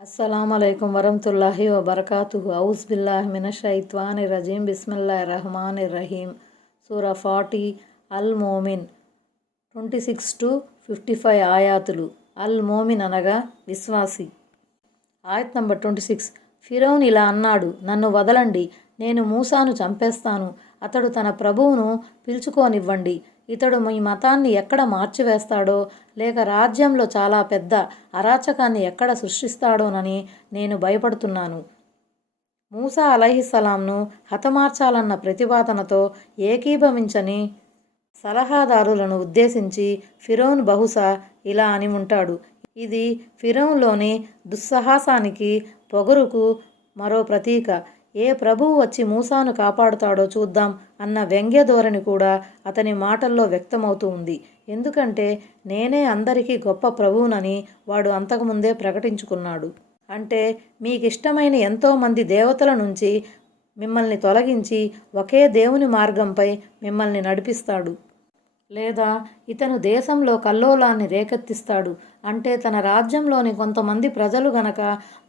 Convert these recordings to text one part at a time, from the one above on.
अस्सलामुअलैकुम वरहमतुल्लाहि वबरकातुहु औज़ु बिल्लाहि मिनश्शैत्वानिर रजीम बिस्मिल्लाहिर रहमानिर रहीम సూరా 40 అల్ మోమిన్ 26-55 ఆయాతులు. అల్ మోమిన్ అనగా విశ్వాసి. ఆయత్ నంబర్ 26. ఫిరౌన్ ఇలా అన్నాడు, నన్ను వదలండి, నేను మూసాను చంపేస్తాను, అతడు తన ప్రభువును పిలుచుకోనివ్వండి. ఇతడు మీ మతాన్ని ఎక్కడ మార్చివేస్తాడో, లేక రాజ్యంలో చాలా పెద్ద అరాచకాన్ని ఎక్కడ సృష్టిస్తాడోనని నేను భయపడుతున్నాను. మూసా అలైహిస్సలాంను హతమార్చాలన్న ప్రతిపాదనతో ఏకీభవించని సలహాదారులను ఉద్దేశించి ఫిరౌన్ బహుశా ఇలా అని ఉంటాడు. ఇది ఫిరౌన్లోని దుస్సాహసానికి, పొగరుకు మరో ప్రతీక. ఏ ప్రభువు వచ్చి మూసాను కాపాడుతాడో చూద్దాం అన్న వ్యంగ్య ధోరణి కూడా అతని మాటల్లో వ్యక్తమవుతూ ఉంది. ఎందుకంటే నేనే అందరికీ గొప్ప ప్రభువునని వాడు అంతకుముందే ప్రకటించుకున్నాడు. అంటే మీకిష్టమైన ఎంతోమంది దేవతల నుంచి మిమ్మల్ని తొలగించి ఒకే దేవుని మార్గంపై మిమ్మల్ని నడిపిస్తాడు. లేదా ఇతను దేశంలో కల్లోలాన్ని రేకెత్తిస్తాడు. అంటే తన రాజ్యంలోని కొంతమంది ప్రజలు గనక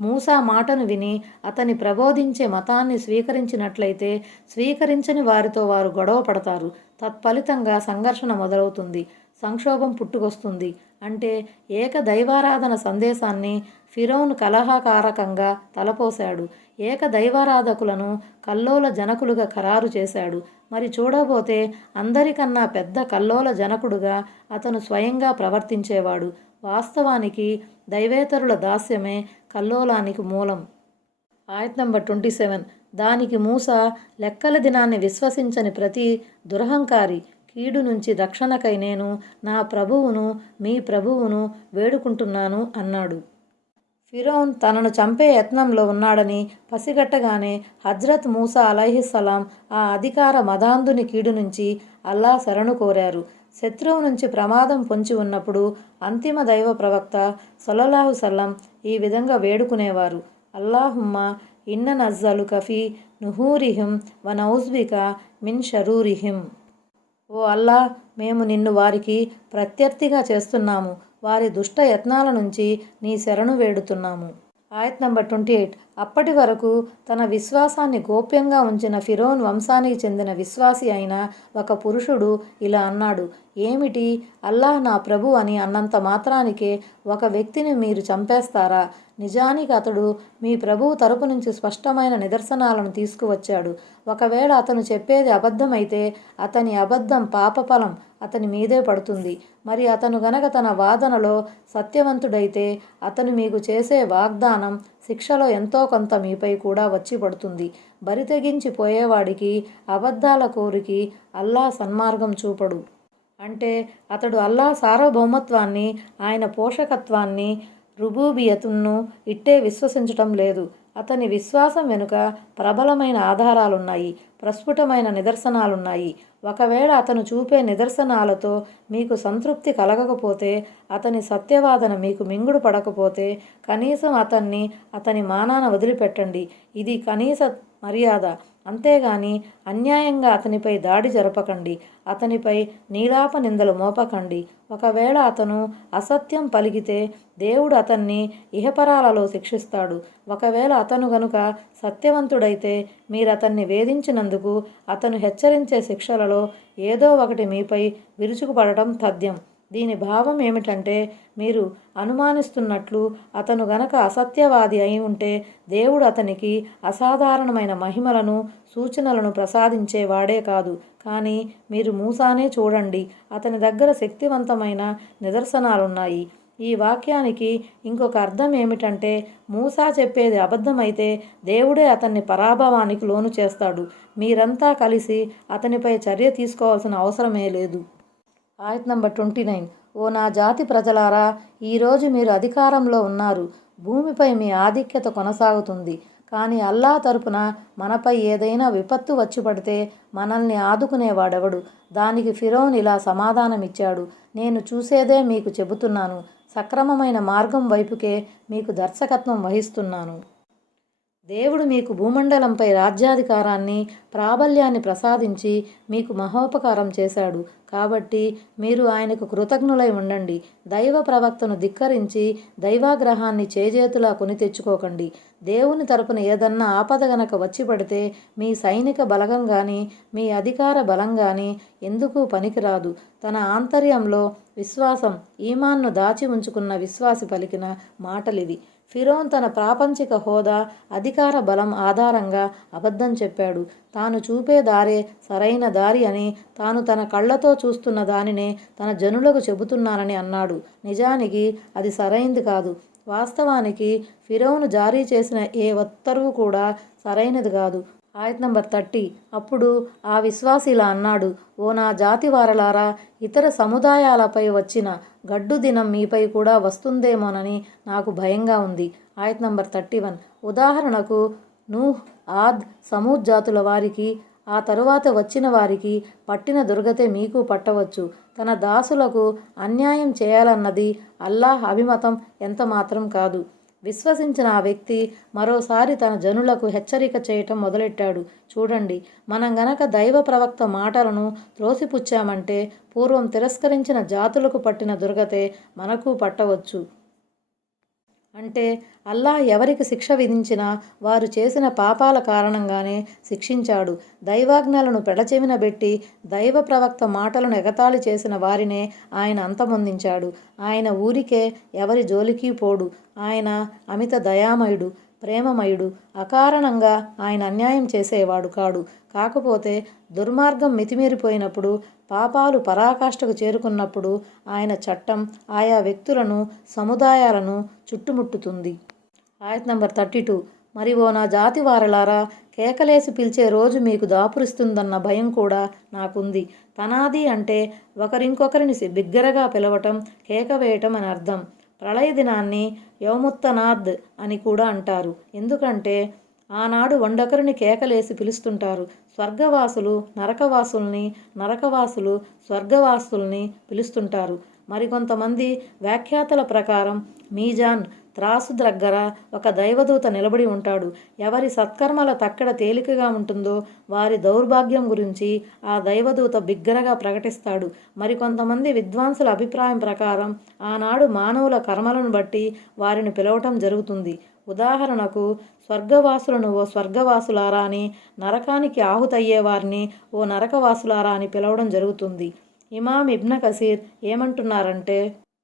మూసా మాటను విని అతని ప్రబోధించే మతాన్ని స్వీకరించినట్లయితే స్వీకరించని వారితో వారు గొడవ పడతారు. తత్ఫలితంగా సంఘర్షణ మొదలవుతుంది, సంక్షోభం పుట్టుకొస్తుంది. అంటే ఏకదైవారాధన సందేశాన్ని ఫిరౌన్ కలహకారకంగా తలపోశాడు. ఏకదైవారాధకులను కల్లోల జనకులుగా ఖరారు చేశాడు. మరి చూడబోతే అందరికన్నా పెద్ద కల్లోల జనకుడుగా అతను స్వయంగా ప్రవర్తించేవాడు. వాస్తవానికి దైవేతరుల దాస్యమే కల్లోలానికి మూలం. ఆయత్ నంబర్ 27. దానికి మూసా, లెక్కల దినాన్ని విశ్వసించని ప్రతి దురహంకారి కీడు నుంచి రక్షణకై నేను నా ప్రభువును, మీ ప్రభువును వేడుకుంటున్నాను అన్నాడు. ఫిరౌన్ తనను చంపే యత్నంలో ఉన్నాడని పసిగట్టగానే హజ్రత్ మూసా అలైహిస్సలాం ఆ అధికార మదాంధుని కీడు నుంచి అల్లా శరణు కోరారు. శత్రువు నుంచి ప్రమాదం పొంచి ఉన్నప్పుడు అంతిమ దైవ ప్రవక్త సల్లల్లాహు సల్లం ఈ విధంగా వేడుకునేవారు. అల్లాహుమ్మా ఇన్న నజ్జలుక ఫీ నుహూరిహిం వ నౌజ్బిక మిన్ షరూరిహిం. ఓ అల్లా, మేము నిన్ను వారికి ప్రత్యర్థిగా చేస్తున్నాము, వారి దుష్ట యత్నాల నుంచి నీ శరణు వేడుతున్నాము. ఆయత్ నంబర్ 28. అప్పటి వరకు తన విశ్వాసాన్ని గోప్యంగా ఉంచిన ఫిరౌన్ వంశానికి చెందిన విశ్వాసి అయిన ఒక పురుషుడు ఇలా అన్నాడు, ఏమిటి, అల్లాహ్ నా ప్రభు అని అన్నంత మాత్రానికే ఒక వ్యక్తిని మీరు చంపేస్తారా? నిజానికి అతడు మీ ప్రభువు తరపు నుంచి స్పష్టమైన నిదర్శనాలను తీసుకువచ్చాడు. ఒకవేళ అతను చెప్పేది అబద్ధమైతే అతని అబద్ధం పాపఫలం అతని మీదే పడుతుంది. మరి అతను గనక తన వాదనలో సత్యవంతుడైతే అతను మీకు చేసే వాగ్దానం శిక్షలో ఎంతో కొంత మీపై కూడా వచ్చి పడుతుంది. బరితెగించి పోయేవాడికి, అబద్ధాల కోరికి అల్లా సన్మార్గం చూపడు. అంటే అతడు అల్లా సార్వభౌమత్వాన్ని, ఆయన పోషకత్వాన్ని, రుబూబియతును ఇట్టే విశ్వసించటం లేదు. అతని విశ్వాసం వెనుక ప్రబలమైన ఆధారాలున్నాయి, ప్రస్ఫుటమైన నిదర్శనాలున్నాయి. ఒకవేళ అతను చూపే నిదర్శనాలతో మీకు సంతృప్తి కలగకపోతే, అతని సత్యవాదన మీకు మింగుడు పడకపోతే కనీసం అతన్ని అతని మానాన వదిలిపెట్టండి. ఇది కనీస మర్యాద. అంతేగాని అన్యాయంగా అతనిపై దాడి జరపకండి, అతనిపై నీలాప నిందలు మోపకండి. ఒకవేళ అతను అసత్యం పలికితే దేవుడు అతన్ని ఇహపరాలలో శిక్షిస్తాడు. ఒకవేళ అతను గనుక సత్యవంతుడైతే మీరతన్ని వేధించినందుకు అతను హెచ్చరించే శిక్షలలో ఏదో ఒకటి మీపై విరుచుకుపడటం తథ్యం. దీని భావం ఏమిటంటే మీరు అనుమానిస్తున్నట్లు అతను గనక అసత్యవాది అయి ఉంటే దేవుడు అతనికి అసాధారణమైన మహిమలను, సూచనలను ప్రసాదించేవాడే కాదు. కానీ మీరు మూసానే చూడండి, అతని దగ్గర శక్తివంతమైన నిదర్శనాలున్నాయి. ఈ వాక్యానికి ఇంకొక అర్థం ఏమిటంటే మూసా చెప్పేది అబద్ధమైతే దేవుడే అతన్ని పరాభవానికి లోను చేస్తాడు. మీరంతా కలిసి అతనిపై చర్య తీసుకోవాల్సిన అవసరమే లేదు. ఆయత్ నంబర్ 29. ఓ నా జాతి ప్రజలారా, ఈరోజు మీరు అధికారంలో ఉన్నారు, భూమిపై మీ ఆధిక్యత కొనసాగుతుంది. కానీ అల్లాహ్ తరపున మనపై ఏదైనా విపత్తు వచ్చి పడితే మనల్ని ఆదుకునేవాడెవడు? దానికి ఫిరౌన్ ఇలా సమాధానమిచ్చాడు, నేను చూసేదే మీకు చెబుతున్నాను, సక్రమమైన మార్గం వైపుకే మీకు దర్శకత్వం వహిస్తున్నాను. దేవుడు మీకు భూమండలంపై రాజ్యాధికారాన్ని, ప్రాబల్యాన్ని ప్రసాదించి మీకు మహోపకారం చేశాడు. కాబట్టి మీరు ఆయనకు కృతజ్ఞులై ఉండండి. దైవ ప్రవక్తను ధిక్కరించి దైవాగ్రహాన్ని చేజేతులా కొని తెచ్చుకోకండి. దేవుని తరపున ఏదన్నా ఆపద గనక వచ్చి పడితే మీ సైనిక బలగం గాని మీ అధికార బలం గాని ఎందుకు పనికిరాదు. తన ఆంతర్యంలో విశ్వాసం ఈమాన్ను దాచి ఉంచుకున్న విశ్వాసి పలికిన మాటలివి. ఫిరోన్ తన ప్రాపంచిక హోదా అధికార బలం ఆధారంగా అబద్ధం చెప్పాడు. తాను చూపే దారే సరైన దారి అని, తాను తన కళ్ళతో చూస్తున్న దానినే తన జనులకు చెబుతున్నానని అన్నాడు. నిజానికి అది సరైంది కాదు. వాస్తవానికి ఫిరోను జారీ చేసిన ఏ ఉత్తర్వు కూడా సరైనది కాదు. ఆయత్ నంబర్ 30. అప్పుడు ఆ విశ్వాసి ఇలా అన్నాడు, ఓ నా జాతి వారలారా, ఇతర సముదాయాలపై వచ్చిన గడ్డు దినం మీపై కూడా వస్తుందేమోనని నాకు భయంగా ఉంది. ఆయత్ నంబర్ 31. ఉదాహరణకు నూహ్, ఆద్, సమూద్ జాతుల వారికి ఆ తరువాత వచ్చిన వారికి పట్టిన దుర్గతే మీకు పట్టవచ్చు. తన దాసులకు అన్యాయం చేయాలన్నది అల్లాహ్ అభిమతం ఎంతమాత్రం కాదు. విశ్వసించిన ఆ వ్యక్తి మరోసారి తన జనులకు హెచ్చరిక చేయటం మొదలెట్టాడు. చూడండి, మనం గనక దైవ ప్రవక్త మాటలను త్రోసిపుచ్చామంటే పూర్వం తిరస్కరించిన జాతులకు పట్టిన దుర్గతే మనకు పట్టవచ్చు. అంటే అల్లాహ్ ఎవరికి శిక్ష విధించినా వారు చేసిన పాపాల కారణంగానే శిక్షించాడు. దైవాజ్ఞలను పెడచెవిన బెట్టి దైవ ప్రవక్త మాటలను ఎగతాళి చేసిన వారినే ఆయన అంతమొందించాడు. ఆయన ఊరికే ఎవరి జోలికి పోడు. ఆయన అమిత దయామయుడు, ప్రేమమయుడు. అకారణంగా ఆయన అన్యాయం చేసేవాడు కాడు. కాకపోతే దుర్మార్గం మితిమీరిపోయినప్పుడు, పాపాలు పరాకాష్ఠకు చేరుకున్నప్పుడు ఆయన చట్టం ఆయా వ్యక్తులను, సముదాయాలను చుట్టుముట్టుతుంది. ఆయత్ నంబర్ 32. మరి ఓ నా జాతి వారలారా, కేకలేసి పిలిచే రోజు మీకు దాపురిస్తుందన్న భయం కూడా నాకుంది. తనాది అంటే ఒకరింకొకరిని బిగ్గరగా పిలవటం, కేక వేయటం అని అర్థం. ప్రళయ దినాన్ని యౌముత్తనాద్ అని కూడా అంటారు. ఎందుకంటే ఆనాడు వండొకరిని కేకలేసి పిలుస్తుంటారు. స్వర్గవాసులు నరకవాసుల్ని, నరకవాసులు స్వర్గవాసుల్ని పిలుస్తుంటారు. మరికొంతమంది వ్యాఖ్యాతల ప్రకారం మీజాన్ త్రాసు దగ్గర ఒక దైవదూత నిలబడి ఉంటాడు. ఎవరి సత్కర్మల తక్కడ తేలికగా ఉంటుందో వారి దౌర్భాగ్యం గురించి ఆ దైవదూత బిగ్గరగా ప్రకటిస్తాడు. మరికొంతమంది విద్వాంసుల అభిప్రాయం ప్రకారం ఆనాడు మానవుల కర్మలను బట్టి వారిని పిలవటం జరుగుతుంది. ఉదాహరణకు స్వర్గవాసులను ఓ స్వర్గవాసులారా అని, నరకానికి ఆహుతయ్యేవారిని ఓ నరకవాసులారా అని పిలవడం జరుగుతుంది. ఇమాం ఇబ్న్ కసీర్ ఏమంటున్నారంటే,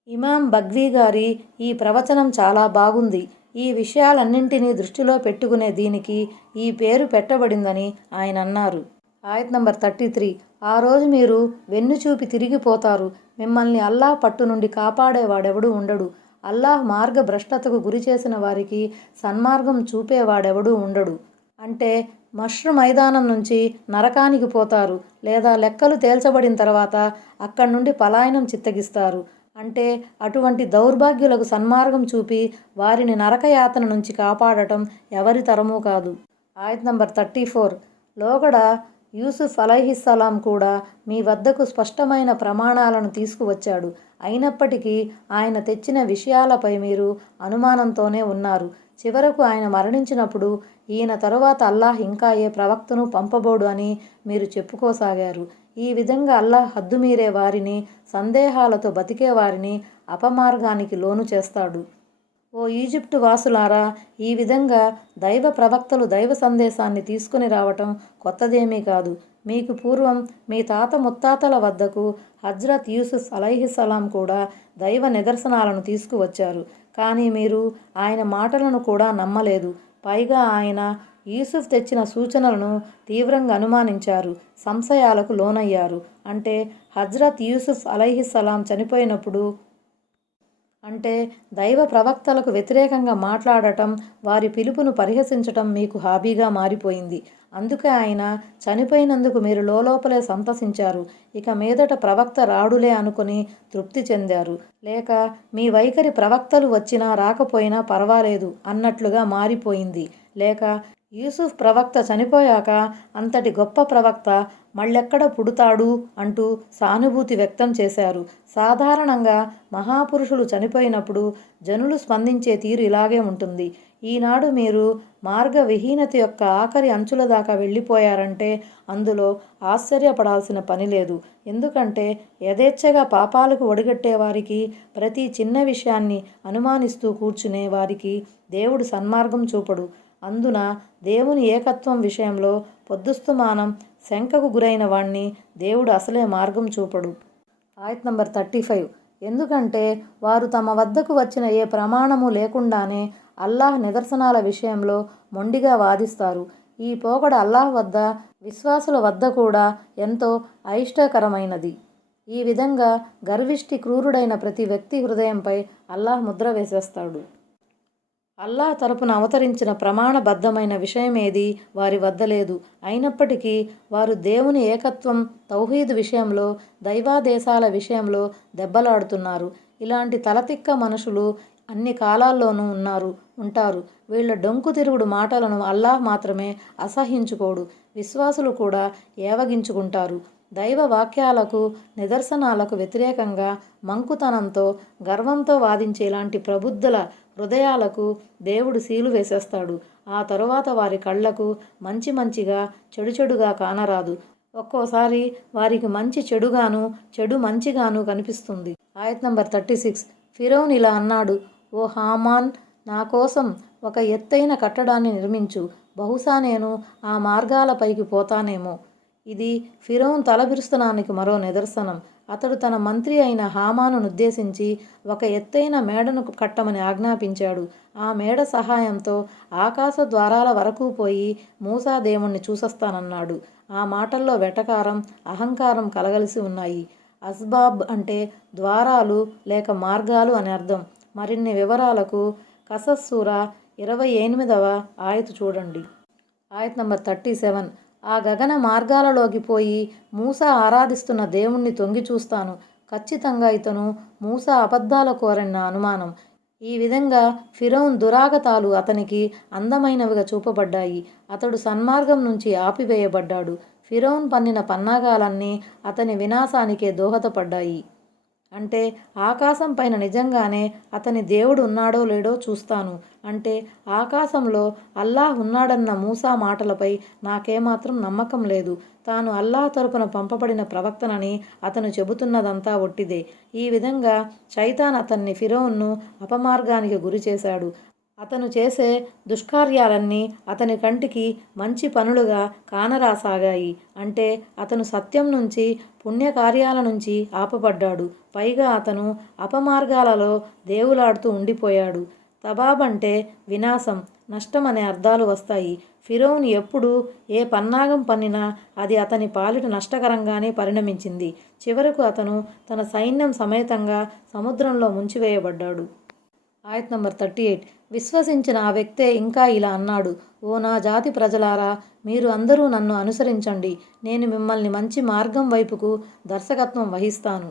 ఇమాం బగ్వీ గారి ఈ ప్రవచనం చాలా బాగుంది. ఈ విషయాలన్నింటినీ దృష్టిలో పెట్టుకునే దీనికి ఈ పేరు పెట్టబడిందని ఆయన అన్నారు. ఆయత్ నంబర్ 33. ఆ రోజు మీరు వెన్నుచూపి తిరిగిపోతారు. మిమ్మల్ని అల్లాహ్ పట్టు నుండి కాపాడేవాడెవడూ ఉండడు. అల్లాహ్ మార్గభ్రష్టతకు గురి చేసిన వారికి సన్మార్గం చూపేవాడెవడూ ఉండడు. అంటే మష్రు మైదానం నుంచి నరకానికి పోతారు, లేదా లెక్కలు తేల్చబడిన తర్వాత అక్కడి నుండి పలాయనం చిత్తగిస్తారు. అంటే అటువంటి దౌర్భాగ్యులకు సన్మార్గం చూపి వారిని నరకయాతన నుంచి కాపాడటం ఎవరి తరమూ కాదు. ఆయత్ నంబర్ 34. లోగడ యూసుఫ్ అలైహిస్సలాం కూడా మీ వద్దకు స్పష్టమైన ప్రమాణాలను తీసుకువచ్చాడు. అయినప్పటికీ ఆయన తెచ్చిన విషయాలపై మీరు అనుమానంతోనే ఉన్నారు. చివరకు ఆయన మరణించినప్పుడు ఈయన తరువాత అల్లాహ్ ఇంకా ఏ ప్రవక్తను పంపబోడు అని మీరు చెప్పుకోసాగారు. ఈ విధంగా అల్లాహ్ హద్దుమీరే వారిని, సందేహాలతో బతికే వారిని అపమార్గానికి లోను చేస్తాడు. ఓ ఈజిప్టు వాసులారా, ఈ విధంగా దైవ ప్రవక్తలు దైవ సందేశాన్ని తీసుకుని రావటం కొత్తదేమీ కాదు. మీకు పూర్వం మీ తాత ముత్తాతల వద్దకు హజ్రత్ యూసుఫ్ అలైహిస్సలాం కూడా దైవ నిదర్శనాలను తీసుకువచ్చారు. కానీ మీరు ఆయన మాటలను కూడా నమ్మలేదు. పైగా ఆయన యూసుఫ్ తెచ్చిన సూచనలను తీవ్రంగా అనుమానించారు, సంశయాలకు లోనయ్యారు. అంటే హజ్రత్ యూసుఫ్ అలైహిస్సలాం చనిపోయినప్పుడు, అంటే దైవ ప్రవక్తలకు వ్యతిరేకంగా మాట్లాడటం, వారి పిలుపును పరిహసించటం మీకు హాబీగా మారిపోయింది. అందుకే ఆయన చనిపోయినందుకు మీరు లోపలే సంతసించారు. ఇక మీదట ప్రవక్త రాడులే అనుకుని తృప్తి చెందారు. లేక మీ వైఖరి ప్రవక్తలు వచ్చినా రాకపోయినా పర్వాలేదు అన్నట్లుగా మారిపోయింది. లేక యూసుఫ్ ప్రవక్త చనిపోయాక అంతటి గొప్ప ప్రవక్త మళ్ళెక్కడ పుడతాడు అంటూ సానుభూతి వ్యక్తం చేశారు. సాధారణంగా మహాపురుషులు చనిపోయినప్పుడు జనులు స్పందించే తీరు ఇలాగే ఉంటుంది. ఈనాడు మీరు మార్గవిహీనత యొక్క ఆఖరి అంచుల దాకా వెళ్ళిపోయారంటే అందులో ఆశ్చర్యపడాల్సిన పని లేదు. ఎందుకంటే యథేచ్ఛగా పాపాలకు ఒడిగట్టే వారికి, ప్రతి చిన్న విషయాన్ని అనుమానిస్తూ కూర్చునే వారికి దేవుడు సన్మార్గం చూపడు. అందున దేవుని ఏకత్వం విషయంలో పొద్దుస్తమానం శంకకు గురైన వాణ్ణి దేవుడు అసలే మార్గం చూపడు. ఆయత్ నంబర్ 35. ఎందుకంటే వారు తమ వద్దకు వచ్చిన ఏ ప్రమాణము లేకుండానే అల్లాహ్ నిదర్శనాల విషయంలో మొండిగా వాదిస్తారు. ఈ పోకడ అల్లాహ్ వద్ద, విశ్వాసుల వద్ద కూడా ఎంతో అయిష్టకరమైనది. ఈ విధంగా గర్విష్టి క్రూరుడైన ప్రతి వ్యక్తి హృదయంపై అల్లాహ్ ముద్ర వేసేస్తాడు. అల్లాహ్ తరపున అవతరించిన ప్రమాణబద్ధమైన విషయమేదీ వారి వద్ద లేదు. అయినప్పటికీ వారు దేవుని ఏకత్వం, తౌహీద్ విషయంలో, దైవాదేశాల విషయంలో దెబ్బలాడుతున్నారు. ఇలాంటి తలతిక్క మనుషులు అన్ని కాలాల్లోనూ ఉంటారు. వీళ్ళ డొంకు తిరుగుడు మాటలను అల్లాహ్ మాత్రమే అసహ్యించుకోడు. విశ్వాసులు కూడా ఏవగించుకుంటారు. దైవ వాక్యాలకు, నిదర్శనాలకు వ్యతిరేకంగా మంకుతనంతో, గర్వంతో వాదించే ఇలాంటి ప్రబుద్ధుల హృదయాలకు దేవుడు సీలు వేసేస్తాడు. ఆ తరువాత వారి కళ్ళకు మంచి మంచిగా, చెడు చెడుగా కానరాదు. ఒక్కోసారి వారికి మంచి చెడుగాను, చెడు మంచిగాను కనిపిస్తుంది. ఆయత్ నంబర్ 36. ఫిరౌన్ ఇలా అన్నాడు: ఓ హామాన్, నా కోసం ఒక ఎత్తైన కట్టడాన్ని నిర్మించు. బహుశా నేను ఆ మార్గాలపైకి పోతానేమో. ఇది ఫిరౌన్ తలబిరుస్తనానికి మరో నిదర్శనం. అతడు తన మంత్రి అయిన హామానునుద్దేశించి ఒక ఎత్తైన మేడను కట్టమని ఆజ్ఞాపించాడు. ఆ మేడ సహాయంతో ఆకాశ ద్వారాల వరకు పోయి మూసా దేవుణ్ణి చూసొస్తానన్నాడు. ఆ మాటల్లో వెటకారం, అహంకారం కలగలిసి ఉన్నాయి. అస్బాబ్ అంటే ద్వారాలు లేక మార్గాలు అని అర్థం. మరిన్ని వివరాలకు కసస్ సూరా 28వ ఆయతు చూడండి. ఆయత్ నంబర్ 37. ఆ గగన మార్గాలలోకి పోయి మూసా ఆరాధిస్తున్న దేవుణ్ణి తొంగి చూస్తాను. ఖచ్చితంగా ఇతను మూసా అబద్ధాల కోరన్న అనుమానం. ఈ విధంగా ఫిరౌన్ దురాగతాలు అతనికి అందమైనవిగా చూపబడ్డాయి. అతడు సన్మార్గం నుంచి ఆపివేయబడ్డాడు. ఫిరౌన్ పన్నిన పన్నాగాలన్నీ అతని వినాశానికే దోహదపడ్డాయి. అంటే ఆకాశం పైన నిజంగానే అతని దేవుడు ఉన్నాడో లేడో చూస్తాను. అంటే ఆకాశంలో అల్లాహ్ ఉన్నాడన్న మూసా మాటలపై నాకేమాత్రం నమ్మకం లేదు. తాను అల్లాహ్ తరపున పంపబడిన ప్రవక్తనని అతను చెబుతున్నదంతా ఒట్టిదే. ఈ విధంగా శైతాన్ అతన్ని, ఫిరౌన్ను అపమార్గానికి గురి చేశాడు. అతను చేసే దుష్కార్యాలన్నీ అతని కంటికి మంచి పనులుగా కానరాసాగాయి. అంటే అతను సత్యం నుంచి, పుణ్యకార్యాల నుంచి ఆపబడ్డాడు. పైగా అతను అపమార్గాలలో దేవులాడుతూ ఉండిపోయాడు. తబాబ్ అంటే వినాశం, నష్టం అనే అర్థాలు వస్తాయి. ఫిరౌన్ ఎప్పుడు ఏ పన్నాగం పన్నినా అది అతని పాలిట నష్టకరంగానే పరిణమించింది. చివరకు అతను తన సైన్యం సమేతంగా సముద్రంలో ముంచివేయబడ్డాడు. ఆయత్ నంబర్ 38. విశ్వసించిన ఆ వ్యక్తే ఇంకా ఇలా అన్నాడు: ఓ నా జాతి ప్రజలారా, మీరు అందరూ నన్ను అనుసరించండి. నేను మిమ్మల్ని మంచి మార్గం వైపుకు దర్శకత్వం వహిస్తాను.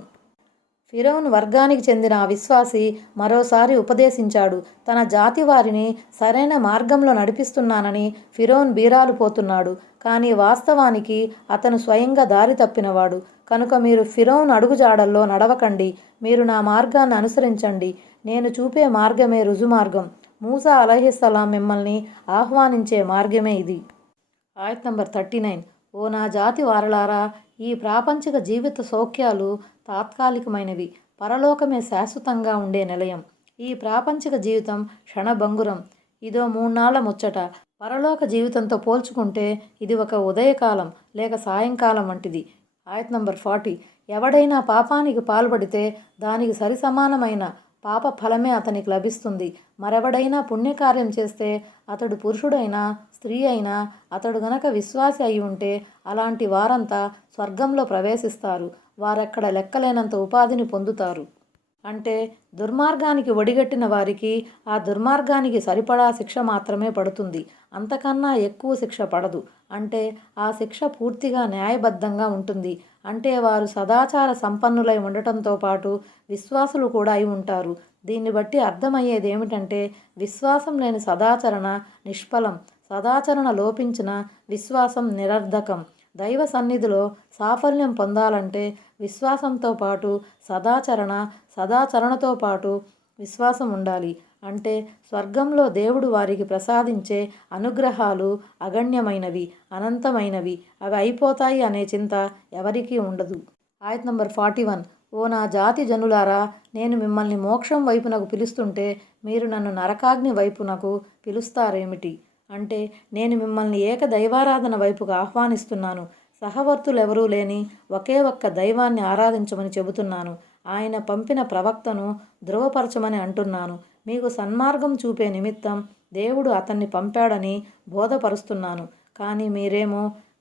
ఫిరౌన్ వర్గానికి చెందిన ఆ విశ్వాసి మరోసారి ఉపదేశించాడు. తన జాతి వారిని సరైన మార్గంలో నడిపిస్తున్నానని ఫిరౌన్ బీరాలు పోతున్నాడు. కానీ వాస్తవానికి అతను స్వయంగా దారి తప్పినవాడు. కనుక మీరు ఫిరౌన్ అడుగుజాడల్లో నడవకండి. మీరు నా మార్గాన్ని అనుసరించండి. నేను చూపే మార్గమే రుజుమార్గం. మూసా అలైహిస్సలాం మిమ్మల్ని ఆహ్వానించే మార్గమే ఇది. ఆయత్ నంబర్ 39. ఓ నా జాతి వారలారా, ఈ ప్రాపంచిక జీవిత సౌఖ్యాలు తాత్కాలికమైనవి. పరలోకమే శాశ్వతంగా ఉండే నిలయం. ఈ ప్రాపంచిక జీవితం క్షణభంగురం. ఇదో 3 నాళ్ల ముచ్చట. పరలోక జీవితంతో పోల్చుకుంటే ఇది ఒక ఉదయకాలం లేక సాయంకాలం వంటిది. ఆయత్ నంబర్ 40. ఎవడైనా పాపానికి పాల్పడితే దానికి సరిసమానమైన పాప ఫలమే అతనికి లభిస్తుంది. మరెవడైనా పుణ్యకార్యం చేస్తే, అతడు పురుషుడైనా స్త్రీ అయినా, అతడు గనక విశ్వాసి అయి ఉంటే అలాంటి వారంతా స్వర్గంలో ప్రవేశిస్తారు. వారక్కడ లెక్కలేనంత ఉపాధిని పొందుతారు. అంటే దుర్మార్గానికి ఒడిగట్టిన వారికి ఆ దుర్మార్గానికి సరిపడా శిక్ష మాత్రమే పడుతుంది. అంతకన్నా ఎక్కువ శిక్ష పడదు. అంటే ఆ శిక్ష పూర్తిగా న్యాయబద్ధంగా ఉంటుంది. అంటే వారు సదాచార సంపన్నులై ఉండటంతో పాటు విశ్వాసులు కూడా అయి ఉంటారు. దీన్ని బట్టి అర్థమయ్యేది ఏమిటంటే విశ్వాసం లేని సదాచరణ నిష్ఫలం. సదాచరణ లోపించిన విశ్వాసం నిరర్ధకం. దైవ సన్నిధిలో సాఫల్యం పొందాలంటే విశ్వాసంతో పాటు సదాచరణతో పాటు విశ్వాసం ఉండాలి. అంటే స్వర్గంలో దేవుడు వారికి ప్రసాదించే అనుగ్రహాలు అగణ్యమైనవి, అనంతమైనవి. అవి అయిపోతాయి అనే చింత ఎవరికీ ఉండదు. ఆయత్ నంబర్ 41. ఓ నా జాతి జనులారా, నేను మిమ్మల్ని మోక్షం వైపునకు పిలుస్తుంటే మీరు నన్ను నరకాగ్ని వైపునకు పిలుస్తారేమిటి? అంటే నేను మిమ్మల్ని ఏక దైవారాధన వైపుకు ఆహ్వానిస్తున్నాను. సహవర్తులెవరూ లేని ఒకే ఒక్క దైవాన్ని ఆరాధించమని చెబుతున్నాను. ఆయన పంపిన ప్రవక్తను ధృవపరచమని అంటున్నాను. మీకు సన్మార్గం చూపే నిమిత్తం దేవుడు అతన్ని పంపాడని బోధపరుస్తున్నాను. కానీ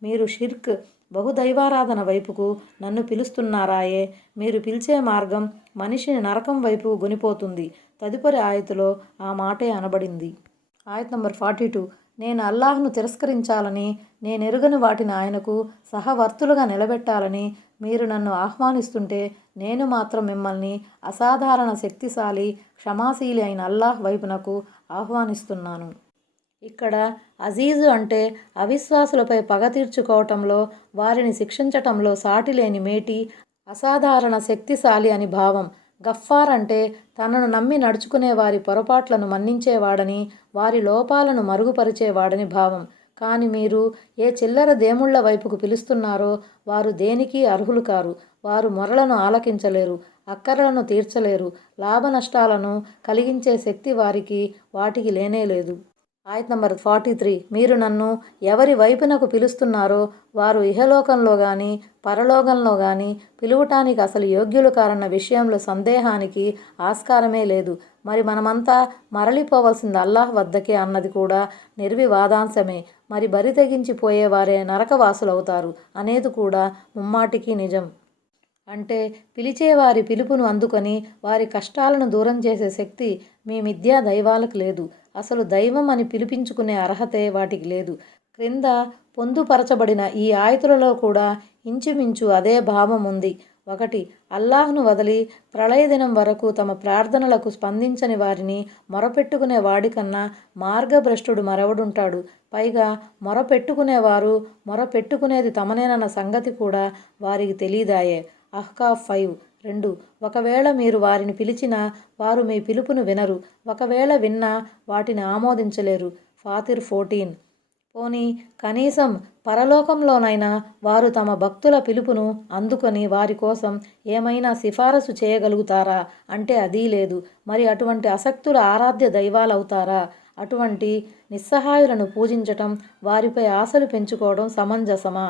మీరు షిర్క్ బహుదైవారాధన వైపుకు నన్ను పిలుస్తున్నారాయే. మీరు పిలిచే మార్గం మనిషిని నరకం వైపు గొనిపోతుంది. తదుపరి ఆయతులో ఆ మాటే అనబడింది. ఆయత్ నంబర్ 42. నేను అల్లాహ్ను తిరస్కరించాలని, నేనెరుగని వాటిని ఆయనకు సహవర్తులుగా నిలబెట్టాలని మీరు నన్ను ఆహ్వానిస్తుంటే నేను మాత్రం మిమ్మల్ని అసాధారణ శక్తిశాలి, క్షమాశీలి అయిన అల్లాహ్ వైపునకు ఆహ్వానిస్తున్నాను. ఇక్కడ అజీజు అంటే అవిశ్వాసులపై పగ తీర్చుకోవటంలో, వారిని శిక్షించటంలో సాటిలేని మేటి, అసాధారణ శక్తిశాలి అని భావం. గఫ్ఫార్ అంటే తనను నమ్మి నడుచుకునే వారి పొరపాట్లను మన్నించేవాడని, వారి లోపాలను మరుగుపరిచేవాడని భావం. కానీ మీరు ఏ చిల్లర దేముళ్ల వైపుకు పిలుస్తున్నారో వారు దేనికి అర్హులు కారు. వారు మొరలను ఆలకించలేరు, అక్కరలను తీర్చలేరు, లాభ నష్టాలను కలిగించే శక్తి వాటికి లేనేలేదు. ఆయత్ నంబర్ 43. మీరు నన్ను ఎవరి వైపునకు పిలుస్తున్నారో వారు ఇహలోకంలో కానీ పరలోకంలో కానీ పిలువటానికి అసలు యోగ్యులు కారన్న విషయంలో సందేహానికి ఆస్కారమే లేదు. మరి మనమంతా మరలిపోవలసింది అల్లాహ్ వద్దకే అన్నది కూడా నిర్వివాదాంశమే. మరి బరి తెగించిపోయేవారే నరకవాసులవుతారు అనేది కూడా ముమ్మాటికి నిజం. అంటే పిలిచేవారి పిలుపును అందుకొని వారి కష్టాలను దూరం చేసే శక్తి మీ మిథ్యా దైవాలకు లేదు. అసలు దైవం అని పిలిపించుకునే అర్హతే వాటికి లేదు. క్రింద పొందుపరచబడిన ఈ ఆయతులలో కూడా ఇంచుమించు అదే భావం ఉంది. 1. అల్లాహ్ను వదిలి ప్రళయదినం వరకు తమ ప్రార్థనలకు స్పందించని వారిని మొరపెట్టుకునే వాడికన్నా మార్గభ్రష్టుడు మరెవడుంటాడు? పైగా మొరపెట్టుకునేవారు మొరపెట్టుకునేది తమనేనన్న సంగతి కూడా వారికి తెలీదాయే. అహ్కాఫ్ 5:2. ఒకవేళ మీరు వారిని పిలిచినా వారు మీ పిలుపును వినరు, ఒకవేళ విన్నా వాటిని ఆమోదించలేరు. ఫాతిర్ 14. పోనీ కనీసం పరలోకంలోనైనా వారు తమ భక్తుల పిలుపును అందుకొని వారి కోసం ఏమైనా సిఫారసు చేయగలుగుతారా అంటే అదీ లేదు. మరి అటువంటి అసక్తుల ఆరాధ్య దైవాలవుతారా? అటువంటి నిస్సహాయులను పూజించటం, వారిపై ఆశలు పెంచుకోవడం సమంజసమా?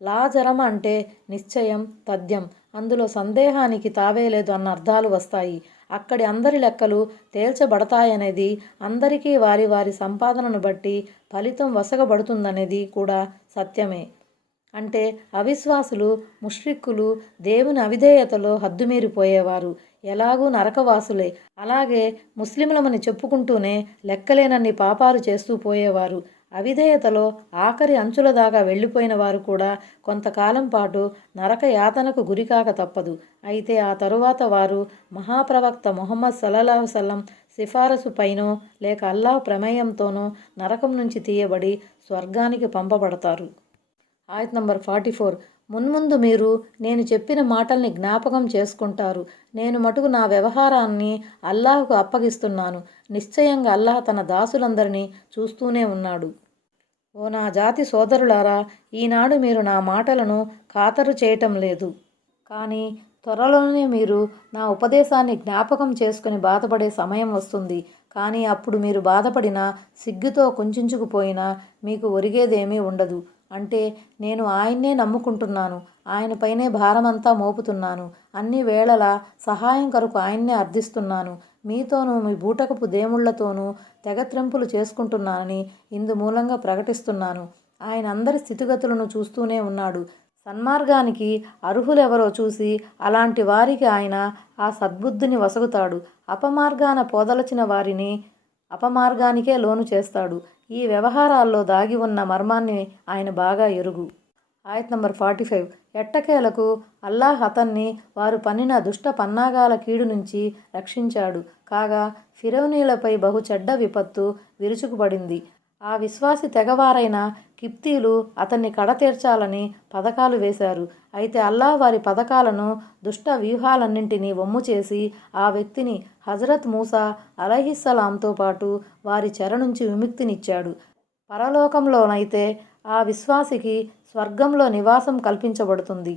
లాజరమ అంటే నిశ్చయం, తథ్యం. అందులో సందేహానికి తావేలేదు అన్న అర్థాలు వస్తాయి. అక్కడి అందరి లెక్కలు తేల్చబడతాయనేది, అందరికీ వారి వారి సంపాదనను బట్టి ఫలితం వసగబడుతుందనేది కూడా సత్యమే. అంటే అవిశ్వాసులు, ముష్రిక్కులు దేవుని అవిధేయతలో హద్దుమీరిపోయేవారు ఎలాగూ నరకవాసులే. అలాగే ముస్లింలమని చెప్పుకుంటూనే లెక్కలేనన్ని పాపాలు చేస్తూ పోయేవారు. అవిధేయతలో ఆఖరి అంచుల దాకా వెళ్ళిపోయిన వారు కూడా కొంతకాలం పాటు నరక యాతనకు గురికాక తప్పదు. అయితే ఆ తరువాత వారు మహాప్రవక్త ముహమ్మద్ సల్లల్లాహు సల్లం సిఫారసు పైనో లేక అల్లాహ్ ప్రమేయంతోనో నరకం నుంచి తీయబడి స్వర్గానికి పంపబడతారు. ఆయత్ నంబర్ 44. మున్ముందు మీరు నేను చెప్పిన మాటల్ని జ్ఞాపకం చేసుకుంటారు. నేను మటుకు నా వ్యవహారాన్ని అల్లాహ్కు అప్పగిస్తున్నాను. నిశ్చయంగా అల్లాహ్ తన దాసులందరినీ చూస్తూనే ఉన్నాడు. ఓ నా జాతి సోదరులారా, ఈనాడు మీరు నా మాటలను ఖాతరు చేయటం లేదు. కానీ త్వరలోనే మీరు నా ఉపదేశాన్ని జ్ఞాపకం చేసుకుని బాధపడే సమయం వస్తుంది. కానీ అప్పుడు మీరు బాధపడినా, సిగ్గుతో కుంచించుకుపోయినా మీకు ఒరిగేదేమీ ఉండదు. అంటే నేను ఆయన్నే నమ్ముకుంటున్నాను, ఆయనపైనే భారమంతా మోపుతున్నాను, అన్ని వేళలా సహాయం కొరకు ఆయన్నే అర్థిస్తున్నాను, మీతోనూ మీ బూటకపు దేముళ్లతోనూ తెగత్రెంపులు చేసుకుంటున్నానని ఇందు మూలంగా ప్రకటిస్తున్నాను. ఆయన అందరి స్థితిగతులను చూస్తూనే ఉన్నాడు. సన్మార్గానికి అర్హులెవరో చూసి అలాంటి వారికి ఆయన ఆ సద్బుద్ధిని వసగుతాడు. అపమార్గాన పోదలచిన వారిని అపమార్గానికే లోను చేస్తాడు. ఈ వ్యవహారాల్లో దాగి ఉన్న మర్మాన్ని ఆయన బాగా ఎరుగు. ఆయత్ నంబర్ 45. ఎట్టకేలకు అల్లాహ్ అతన్ని వారు పన్నిన దుష్ట పన్నాగాల కీడు నుంచి రక్షించాడు. కాగా ఫిరౌనీలపై బహు చెడ్డ విపత్తు విరుచుకుపడింది. ఆ విశ్వాసి తెగవారైన కిప్తీలు అతన్ని కడతీర్చాలని పథకాలు వేశారు. అయితే అల్లాహ్ వారి పథకాలను, దుష్ట వ్యూహాలన్నింటినీ వమ్ము చేసి ఆ వ్యక్తిని హజరత్ మూసా అలైహిస్సలాంతో పాటు వారి చెర నుంచి విముక్తినిచ్చాడు. పరలోకంలోనైతే ఆ విశ్వాసికి స్వర్గంలో నివాసం కల్పించబడుతుంది.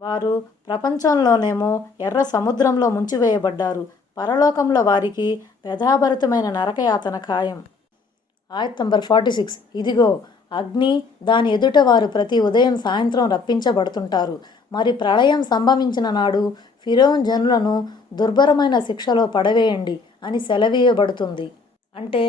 వారు ప్రపంచంలోనేమో ఎర్ర సముద్రంలో ముంచివేయబడ్డారు. పరలోకంలో వారికి వ్యధాభరితమైన నరకయాతన ఖాయం. ఆయత్ నంబర్ 46. ఇదిగో అగ్ని, దాని ఎదుట వారు ప్రతి ఉదయం సాయంత్రం రప్పించబడుతుంటారు. మరి ప్రళయం సంభవించిన నాడు ఫిరౌన్ జనులను దుర్భరమైన శిక్షలో పడవేయండి అని సెలవీయబడుతుంది. అంటే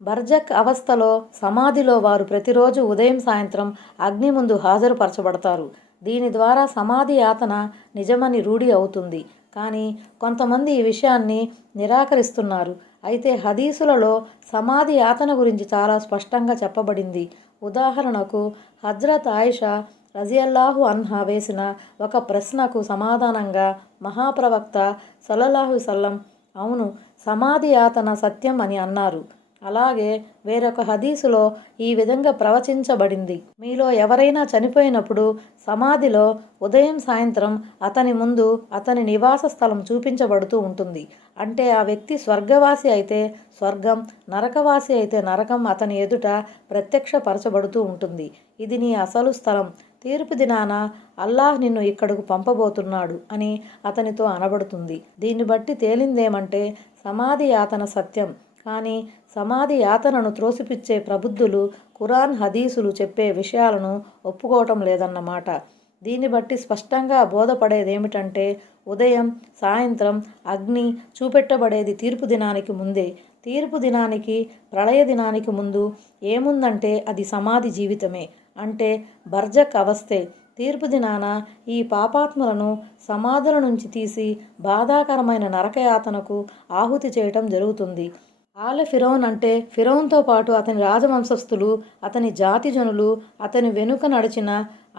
బర్జక్ అవస్థలో, సమాధిలో వారు ప్రతిరోజు ఉదయం సాయంత్రం అగ్ని ముందు హాజరుపరచబడతారు. దీని ద్వారా సమాధి యాతన నిజమని రూఢి అవుతుంది. కానీ కొంతమంది ఈ విషయాన్ని నిరాకరిస్తున్నారు. అయితే హదీసులలో సమాధి యాతన గురించి చాలా స్పష్టంగా చెప్పబడింది. ఉదాహరణకు హజ్రత్ ఆయిషా రజియల్లాహు అన్హా వేసిన ఒక ప్రశ్నకు సమాధానంగా మహాప్రవక్త సల్లల్లాహు వసల్లం అవును, సమాధి యాతన సత్యం అని అన్నారు. అలాగే వేరొక హదీసులో ఈ విధంగా ప్రవచించబడింది: మీలో ఎవరైనా చనిపోయినప్పుడు సమాధిలో ఉదయం సాయంత్రం అతని ముందు అతని నివాస స్థలం చూపించబడుతూ ఉంటుంది. అంటే ఆ వ్యక్తి స్వర్గవాసి అయితే స్వర్గం, నరకవాసి అయితే నరకం అతని ఎదుట ప్రత్యక్షపరచబడుతూ ఉంటుంది. ఇది నీ అసలు స్థలం, తీర్పు దినాన అల్లాహ్ నిన్ను ఇక్కడకు పంపబోతున్నాడు అని అతనితో అనబడుతుంది. దీన్ని బట్టి తేలిందేమంటే సమాధి యాతన సత్యం. కానీ సమాధి యాతనను త్రోసిపుచ్చే ప్రబుద్ధులు ఖురాన్, హదీసులు చెప్పే విషయాలను ఒప్పుకోవటం లేదన్నమాట. దీన్ని బట్టి స్పష్టంగా బోధపడేదేమిటంటే ఉదయం సాయంత్రం అగ్ని చూపెట్టబడేది తీర్పు దినానికి ముందే. తీర్పు దినానికి, ప్రళయ దినానికి ముందు ఏముందంటే అది సమాధి జీవితమే, అంటే బర్జక్ అవస్థే. తీర్పు దినాన ఈ పాపాత్మలను సమాధుల నుంచి తీసి బాధాకరమైన నరకయాతనకు ఆహుతి చేయటం జరుగుతుంది. ఆల ఫిరౌన్ అంటే ఫిరౌన్తో పాటు అతని రాజవంశస్థులు, అతని జాతి జనులు, అతని వెనుక నడిచిన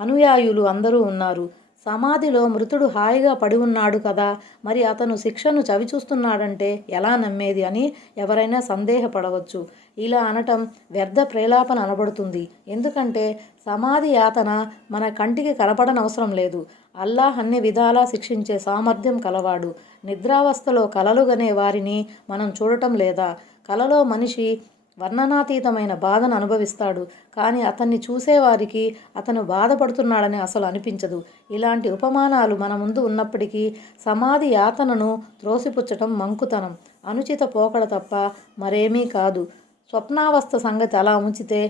అనుయాయులు అందరూ ఉన్నారు. సమాధిలో మృతుడు హాయిగా పడి ఉన్నాడు కదా, మరి అతను శిక్షను చవిచూస్తున్నాడంటే ఎలా నమ్మేది అని ఎవరైనా సందేహపడవచ్చు. ఇలా అనటం వ్యర్థ ప్రేలాపన అనబడుతుంది. ఎందుకంటే సమాధి యాతన మన కంటికి కనపడనవసరం లేదు. అల్లాహ్ అన్ని విధాలా శిక్షించే సామర్థ్యం కలవాడు. నిద్రావస్థలో కలలుగనే వారిని మనం చూడటం లేదా? కలలో మనిషి వర్ణనాతీతమైన బాధను అనుభవిస్తాడు. కానీ అతన్ని చూసేవారికి అతను బాధపడుతున్నాడని అసలు అనిపించదు. ఇలాంటి ఉపమానాలు మన ముందు ఉన్నప్పటికీ సమాధి యాతనను త్రోసిపుచ్చటం మంకుతనం, అనుచిత పోకడ తప్ప మరేమీ కాదు. స్వప్నావస్థ సంగతి అలా ఉంచితే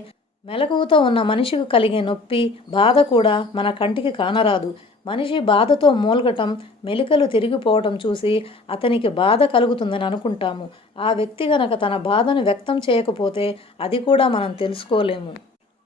మెలకువతో ఉన్న మనిషికి కలిగే నొప్పి, బాధ కూడా మన కంటికి కానరాదు. మనిషి బాధతో మూల్గటం, మెలికలు తిరిగిపోవటం చూసి అతనికి బాధ కలుగుతుందని అనుకుంటాము. ఆ వ్యక్తి గనక తన బాధను వ్యక్తం చేయకపోతే అది కూడా మనం తెలుసుకోలేము.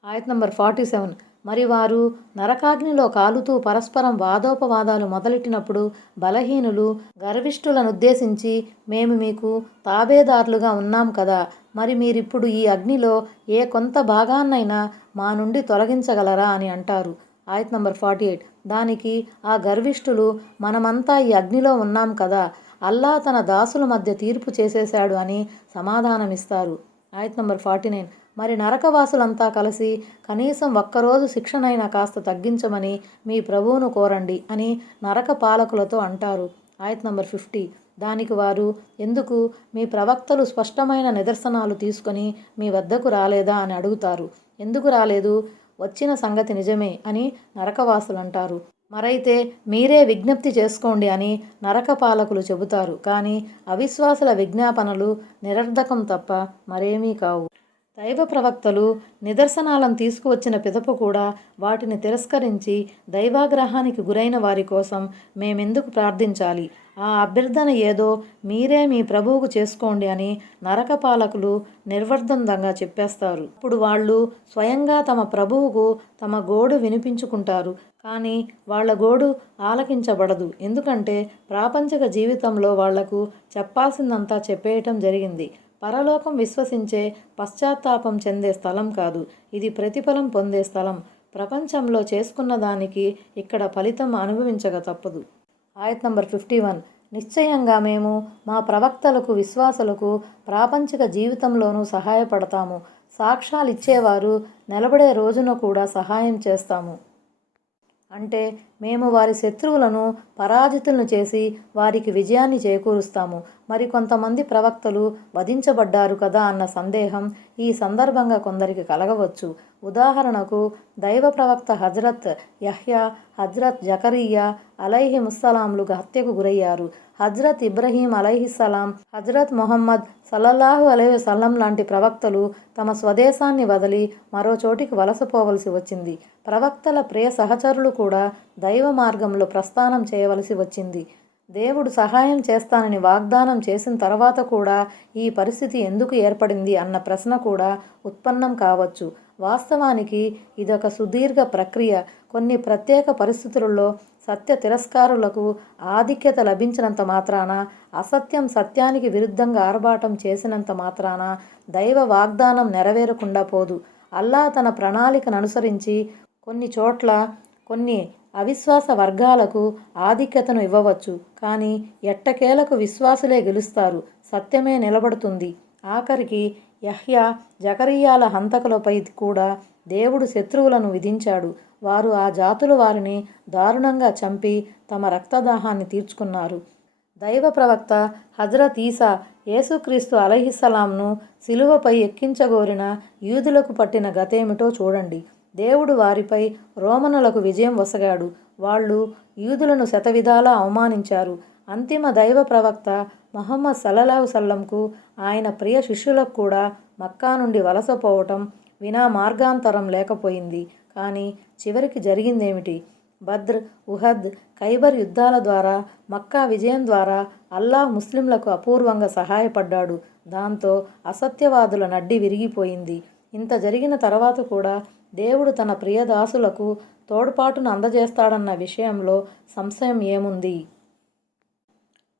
ఆయత్ నంబర్ 47. మరి వారు నరకాగ్నిలో కాలుతూ పరస్పరం వాదోపవాదాలు మొదలెట్టినప్పుడు బలహీనులు గర్విష్ఠులనుద్దేశించి, మేము మీకు తాబేదారులుగా ఉన్నాం కదా, మరి మీరిప్పుడు ఈ అగ్నిలో ఏ కొంత భాగాన్నైనా మా నుండి తొలగించగలరా అని అంటారు. ఆయత్ నంబర్ 48. దానికి ఆ గర్విష్ఠులు, మనమంతా ఈ అగ్నిలో ఉన్నాం కదా, అల్లాహ్ తన దాసుల మధ్య తీర్పు చేసేశాడు అని సమాధానమిస్తారు. ఆయత్ నంబర్ 49. మరి నరకవాసులంతా కలిసి కనీసం ఒక్కరోజు శిక్షనైనా కాస్త తగ్గించమని మీ ప్రభువును కోరండి అని నరక పాలకులతో అంటారు. ఆయత్ నంబర్ 50. దానికి వారు, ఎందుకు మీ ప్రవక్తలు స్పష్టమైన నిదర్శనాలు తీసుకొని మీ వద్దకు రాలేదా అని అడుగుతారు. ఎందుకు రాలేదు? వచ్చిన సంగతి నిజమే అని నరకవాసులు అంటారు. మరైతే మీరే విజ్ఞప్తి చేసుకోండి అని నరకపాలకులు చెబుతారు. కానీ అవిశ్వాసుల విజ్ఞాపనలు నిరర్ధకం తప్ప మరేమీ కావు. దైవ ప్రవక్తలు నిదర్శనాలను తీసుకువచ్చిన పిదప కూడా వాటిని తిరస్కరించి దైవాగ్రహానికి గురైన వారి కోసం మేమెందుకు ప్రార్థించాలి? ఆ అభ్యర్థన ఏదో మీరే మీ ప్రభువుకు చేసుకోండి అని నరకపాలకులు నిర్వర్ధందంగా చెప్పేస్తారు. అప్పుడు వాళ్ళు స్వయంగా తమ ప్రభువుకు తమ గోడు వినిపించుకుంటారు. కానీ వాళ్ళ గోడు ఆలకించబడదు. ఎందుకంటే ప్రాపంచిక జీవితంలో వాళ్లకు చెప్పాల్సిందంతా చెప్పేయటం జరిగింది. పరలోకం విశ్వసించే, పశ్చాత్తాపం చెందే స్థలం కాదు. ఇది ప్రతిఫలం పొందే స్థలం. ప్రపంచంలో చేసుకున్న దానికి ఇక్కడ ఫలితం అనుభవించక తప్పదు. ఆయత్ నంబర్ 51. నిశ్చయంగా మేము మా ప్రవక్తలకు, విశ్వాసులకు ప్రాపంచిక జీవితంలోనూ సహాయపడతాము. సాక్ష్యాలిచ్చేవారు నిలబడే రోజున కూడా సహాయం చేస్తాము. అంటే మేము వారి శత్రువులను పరాజితులను చేసి వారికి విజయాన్ని చేకూరుస్తాము. మరి కొంతమంది ప్రవక్తలు వధించబడ్డారు కదా అన్న సందేహం ఈ సందర్భంగా కొందరికి కలగవచ్చు. ఉదాహరణకు దైవ ప్రవక్త హజ్రత్ యహ్యా, హజ్రత్ జకరియా అలైహిముస్సలాంలు హత్యకు గురయ్యారు. హజ్రత్ ఇబ్రహీం అలైహిస్సలాం, హజ్రత్ మొహమ్మద్ సల్లల్లాహు అలైహి వసల్లం లాంటి ప్రవక్తలు తమ స్వదేశాన్ని వదిలి మరో చోటికి వలసపోవలసి వచ్చింది. ప్రవక్తల ప్రియ సహచరులు కూడా దైవ మార్గంలో ప్రస్థానం చేయవలసి వచ్చింది. దేవుడు సహాయం చేస్తానని వాగ్దానం చేసిన తర్వాత కూడా ఈ పరిస్థితి ఎందుకు ఏర్పడింది అన్న ప్రశ్న కూడా ఉత్పన్నం కావచ్చు. వాస్తవానికి ఇదొక సుదీర్ఘ ప్రక్రియ. కొన్ని ప్రత్యేక పరిస్థితులలో సత్య తిరస్కారులకు ఆధిక్యత లభించినంత మాత్రాన, అసత్యం సత్యానికి విరుద్ధంగా ఆర్భాటం చేసినంత మాత్రాన దైవ వాగ్దానం నెరవేరకుండా పోదు. అల్లాహ్ తన ప్రణాళికను అనుసరించి కొన్ని చోట్ల కొన్ని అవిశ్వాస వర్గాలకు ఆధిక్యతను ఇవ్వవచ్చు. కానీ ఎట్టకేలకు విశ్వాసులే గెలుస్తారు, సత్యమే నిలబడుతుంది. ఆఖరికి యహ్యా, జకరియాల హంతకులపై కూడా దేవుడు శత్రువులను విధించాడు. వారు ఆ జాతుల వారిని దారుణంగా చంపి తమ రక్తదాహాన్ని తీర్చుకున్నారు. దైవ ప్రవక్త హజ్రత్ ఈసా యేసుక్రీస్తు అలైహిస్సలాంను సిలువపై ఎక్కించగోరిన యూదులకు పట్టిన గతేమిటో చూడండి. దేవుడు వారిపై రోమనులకు విజయం వసగాడు. వాళ్ళు యూదులను శతవిధాలా అవమానించారు. అంతిమ దైవ ప్రవక్త ముహమ్మద్ సల్లల్లాహు సల్లంకు, ఆయన ప్రియ శిష్యులకు కూడా మక్కా నుండి వలసపోవటం వినా మార్గాంతరం లేకపోయింది. కానీ చివరికి జరిగిందేమిటి? బద్ర్, ఉహద్, ఖైబర్ యుద్ధాల ద్వారా, మక్కా విజయం ద్వారా అల్లాహ్ ముస్లింలకు అపూర్వంగా సహాయపడ్డాడు. దాంతో అసత్యవాదుల నడ్డి విరిగిపోయింది. ఇంత జరిగిన తర్వాత కూడా దేవుడు తన ప్రియదాసులకు తోడ్పాటును అందజేస్తాడన్న విషయంలో సంశయం ఏముంది?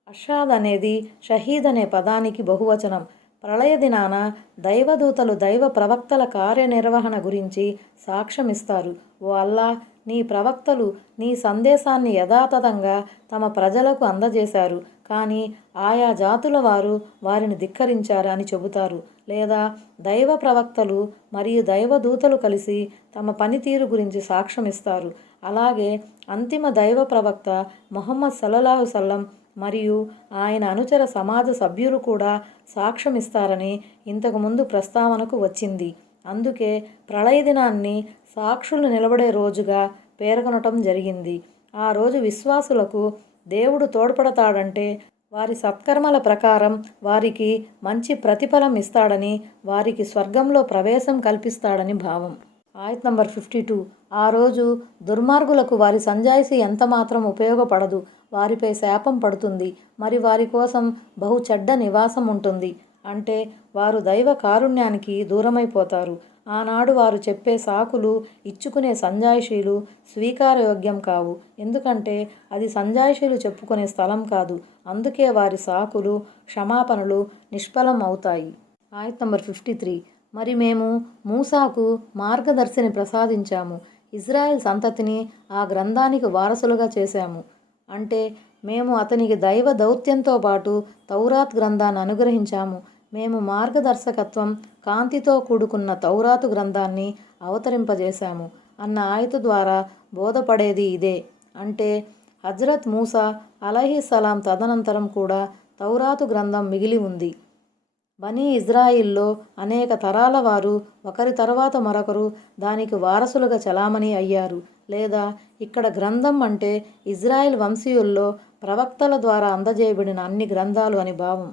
అషాద్ అనేది షహీద్ అనే పదానికి బహువచనం. ప్రళయ దినాన దైవదూతలు దైవ ప్రవక్తల కార్యనిర్వహణ గురించి సాక్ష్యమిస్తారు. ఓ అల్లాహ్, నీ ప్రవక్తలు నీ సందేశాన్ని యథాతథంగా తమ ప్రజలకు అందజేశారు. కానీ ఆయా జాతుల వారు వారిని ధిక్కరించారు అని చెబుతారు. లేదా దైవ ప్రవక్తలు మరియు దైవదూతలు కలిసి తమ పనితీరు గురించి సాక్ష్యమిస్తారు. అలాగే అంతిమ దైవ ప్రవక్త ముహమ్మద్ సల్లల్లాహు సల్లం మరియు ఆయన అనుచర సమాజ సభ్యులు కూడా సాక్ష్యమిస్తారని ఇంతకుముందు ప్రస్తావనకు వచ్చింది. అందుకే ప్రళయ దినాన్ని సాక్షులు నిలబడే రోజుగా పేర్కొనటం జరిగింది. ఆ రోజు విశ్వాసులకు దేవుడు తోడ్పడతాడంటే వారి సత్కర్మల ప్రకారం వారికి మంచి ప్రతిఫలం ఇస్తాడని, వారికి స్వర్గంలో ప్రవేశం కల్పిస్తాడని భావం. ఆయత్ నంబర్ 52. ఆ రోజు దుర్మార్గులకు వారి సంజాయిషి ఎంతమాత్రం ఉపయోగపడదు. వారిపై శాపం పడుతుంది. మరి వారి కోసం బహు చెడ్డ నివాసం ఉంటుంది. అంటే వారు దైవ కారుణ్యానికి దూరమైపోతారు. ఆనాడు వారు చెప్పే సాకులు, ఇచ్చుకునే సంజాయిషీలు స్వీకారయోగ్యం కావు. ఎందుకంటే అది సంజాయిషీలు చెప్పుకునే స్థలం కాదు. అందుకే వారి సాకులు, క్షమాపణలు నిష్ఫలం అవుతాయి. ఆయత్ నంబర్ 53. మరి మేము మూసాకు మార్గదర్శిని ప్రసాదించాము. ఇజ్రాయెల్ సంతతిని ఆ గ్రంథానికి వారసులుగా చేశాము. అంటే మేము అతనికి దైవ దౌత్యంతో పాటు తౌరాత్ గ్రంథాన్ని అనుగ్రహించాము. మేము మార్గదర్శకత్వం, కాంతితో కూడుకున్న తౌరాతు గ్రంథాన్ని అవతరింపజేశాము అన్న ఆయతు ద్వారా బోధపడేది ఇదే. అంటే హజ్రత్ మూసా అలైహిస్సలాం తదనంతరం కూడా తౌరాతు గ్రంథం మిగిలి ఉంది. బనీ ఇజ్రాయిల్లో అనేక తరాల వారు ఒకరి తర్వాత మరొకరు దానికి వారసులుగా చలామణి అయ్యారు. లేదా ఇక్కడ గ్రంథం అంటే ఇజ్రాయిల్ వంశీయుల్లో ప్రవక్తల ద్వారా అందజేయబడిన అన్ని గ్రంథాలు అని భావం.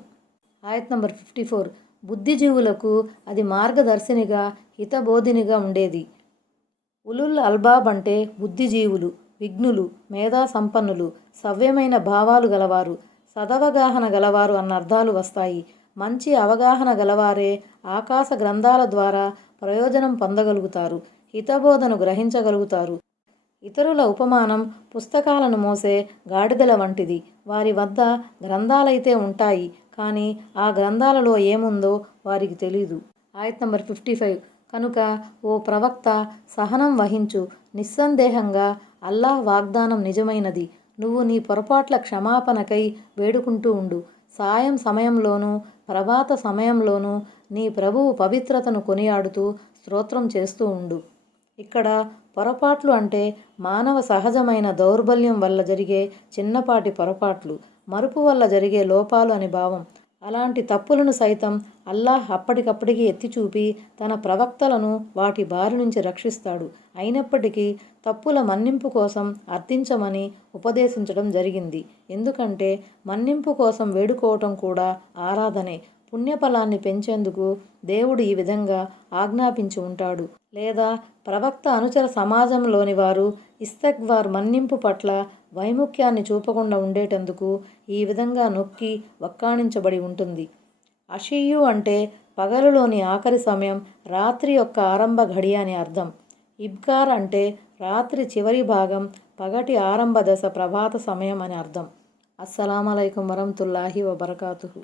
ఆయత్ నంబర్ 54. బుద్ధిజీవులకు అది మార్గదర్శినిగా, హితబోధినిగా ఉండేది. ఉలుల్ అల్బాబ్ అంటే బుద్ధిజీవులు, విఘ్నులు, మేధా సంపన్నులు, సవ్యమైన భావాలు గలవారు, సదవగాహన గలవారు అన్న అర్థాలు వస్తాయి. మంచి అవగాహన గలవారే ఆకాశ గ్రంథాల ద్వారా ప్రయోజనం పొందగలుగుతారు, హితబోధను గ్రహించగలుగుతారు. ఇతరుల ఉపమానం పుస్తకాలను మోసే గాడిదల వంటిది. వారి వద్ద గ్రంథాలైతే ఉంటాయి, కానీ ఆ గ్రంథాలలో ఏముందో వారికి తెలీదు. ఆయత్ నంబర్ 55. కనుక ఓ ప్రవక్త, సహనం వహించు. నిస్సందేహంగా అల్లాహ్ వాగ్దానం నిజమైనది. నువ్వు నీ పొరపాట్ల క్షమాపణకై వేడుకుంటూ ఉండు. సాయం సమయంలోనూ ప్రభాత సమయంలోనూ నీ ప్రభువు పవిత్రతను కొనియాడుతూ స్తోత్రం చేస్తూ ఉండు. ఇక్కడ పొరపాట్లు అంటే మానవ సహజమైన దౌర్బల్యం వల్ల జరిగే చిన్నపాటి పొరపాట్లు, మరుపు వల్ల జరిగే లోపాలు అని భావం. అలాంటి తప్పులను సైతం అల్లాహ్ అప్పటికప్పటికి ఎత్తిచూపి తన ప్రవక్తలను వాటి బారి నుంచి రక్షిస్తాడు. అయినప్పటికీ తప్పుల మన్నింపు కోసం అర్థించమని ఉపదేశించడం జరిగింది. ఎందుకంటే మన్నింపు కోసం వేడుకోవటం కూడా ఆరాధనే. పుణ్యఫలాన్ని పెంచేందుకు దేవుడు ఈ విధంగా ఆజ్ఞాపించి ఉంటాడు. లేదా ప్రవక్త అనుచర సమాజంలోని వారు ఇస్తగ్ఫార్ మన్నింపు పట్ల వైముఖ్యాన్ని చూపకుండా ఉండేటందుకు ఈ విధంగా నొక్కి వక్కాణించబడి ఉంటుంది. అషియు అంటే పగలులోని ఆఖరి సమయం, రాత్రి యొక్క ఆరంభ ఘడియ అని అర్థం. ఇబ్కార్ అంటే రాత్రి చివరి భాగం, పగటి ఆరంభ దశ, ప్రభాత సమయం అని అర్థం. అస్సలాము అలైకుం వరహ్మతుల్లాహి వబరకాతుహు.